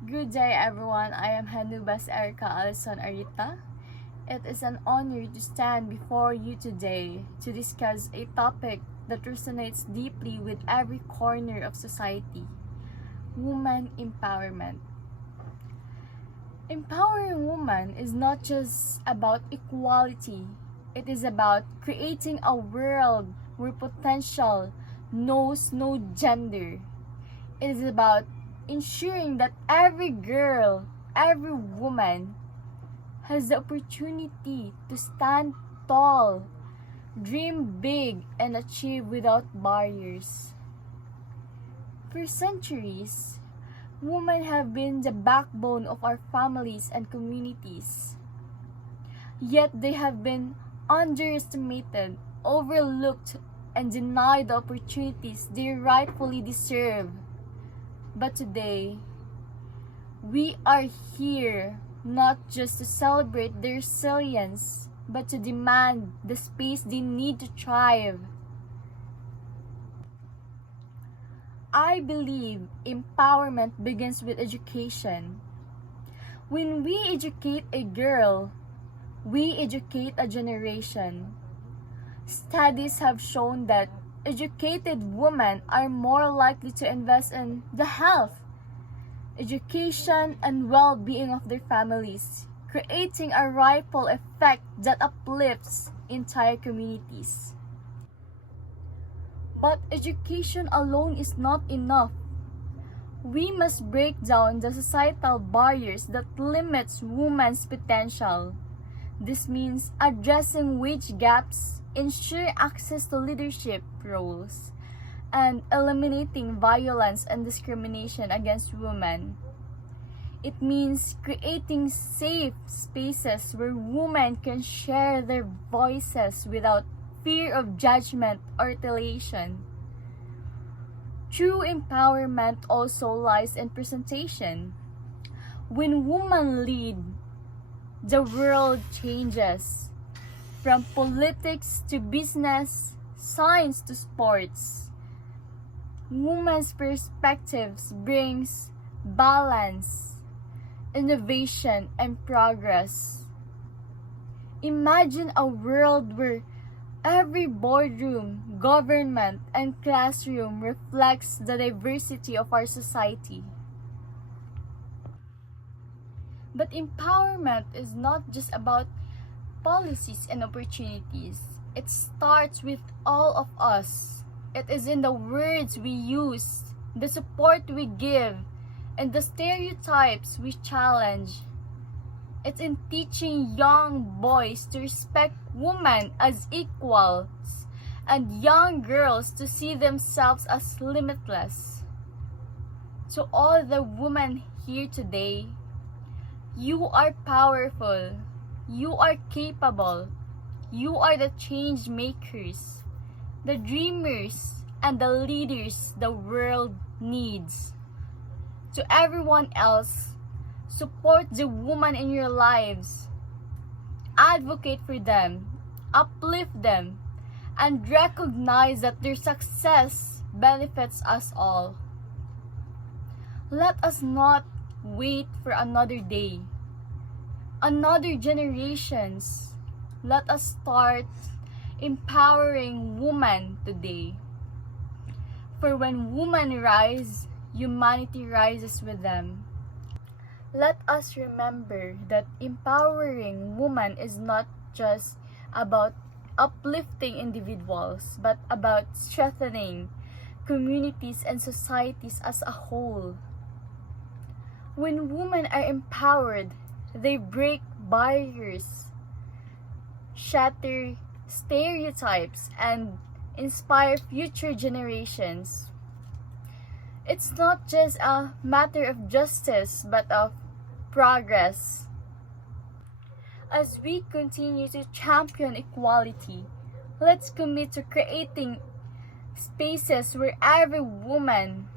Good day, everyone. I am Hanubas Erica Alison Arita. It is an honor to stand before you today to discuss a topic that resonates deeply with every corner of society: woman empowerment. Empowering women is not just about equality, it is about creating a world where potential knows no gender. It is about ensuring that every girl, every woman has the opportunity to stand tall, dream big, and achieve without barriers. For centuries, women have been the backbone of our families and communities. Yet they have been underestimated, overlooked, and denied the opportunities they rightfully deserve. But today, we are here not just to celebrate their resilience, but to demand the space they need to thrive. I believe empowerment begins with education. When we educate a girl, we educate a generation. Studies have shown that educated women are more likely to invest in the health, education, and well-being of their families, creating a ripple effect that uplifts entire communities. But education alone is not enough. We must break down the societal barriers that limits women's potential. This means addressing wage gaps, ensure access to leadership roles, and eliminating violence and discrimination against women. It means creating safe spaces where women can share their voices without fear of judgment or retaliation. True empowerment also lies in presentation. When women lead, the world changes. From politics to business, science to sports, women's perspectives brings balance, innovation, and progress. Imagine a world where every boardroom, government, and classroom reflects the diversity of our society. But empowerment is not just about policies and opportunities. It starts with all of us. It is in the words we use, the support we give, and the stereotypes we challenge. It's in teaching young boys to respect women as equals and young girls to see themselves as limitless. To all the women here today, you are powerful. You are capable. You are the change makers, the dreamers, and the leaders the world needs. To everyone else, support the woman in your lives. Advocate for them, uplift them, and recognize that their success benefits us all. Let us not wait for another day, another generations. Let us start empowering women today. For when women rise, humanity rises with them. Let us remember that empowering women is not just about uplifting individuals, but about strengthening communities and societies as a whole. When women are empowered, they break barriers, shatter stereotypes, and inspire future generations. It's not just a matter of justice, but of progress. As we continue to champion equality, let's commit to creating spaces where every woman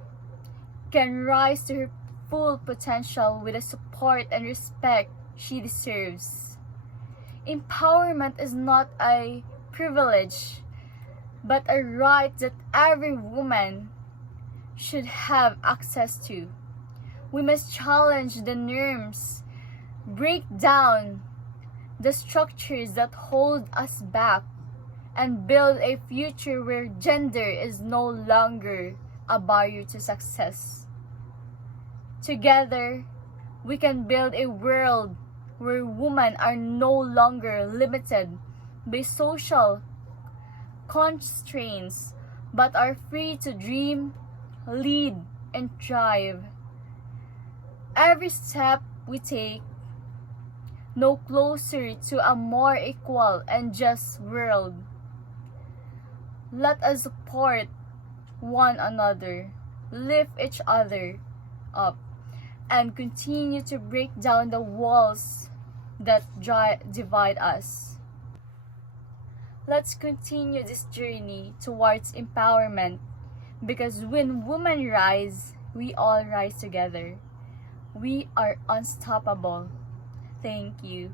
can rise to her full potential with the support and respect she deserves. Empowerment is not a privilege, but a right that every woman should have access to. We must challenge the norms, break down the structures that hold us back, and build a future where gender is no longer a barrier to success. Together, we can build a world where women are no longer limited by social constraints but are free to dream, lead, and thrive. Every step we take, no closer to a more equal and just world. Let us support one another, lift each other up, and continue to break down the walls that divide us. Let's continue this journey towards empowerment, because when women rise, we all rise together. We are unstoppable. Thank you.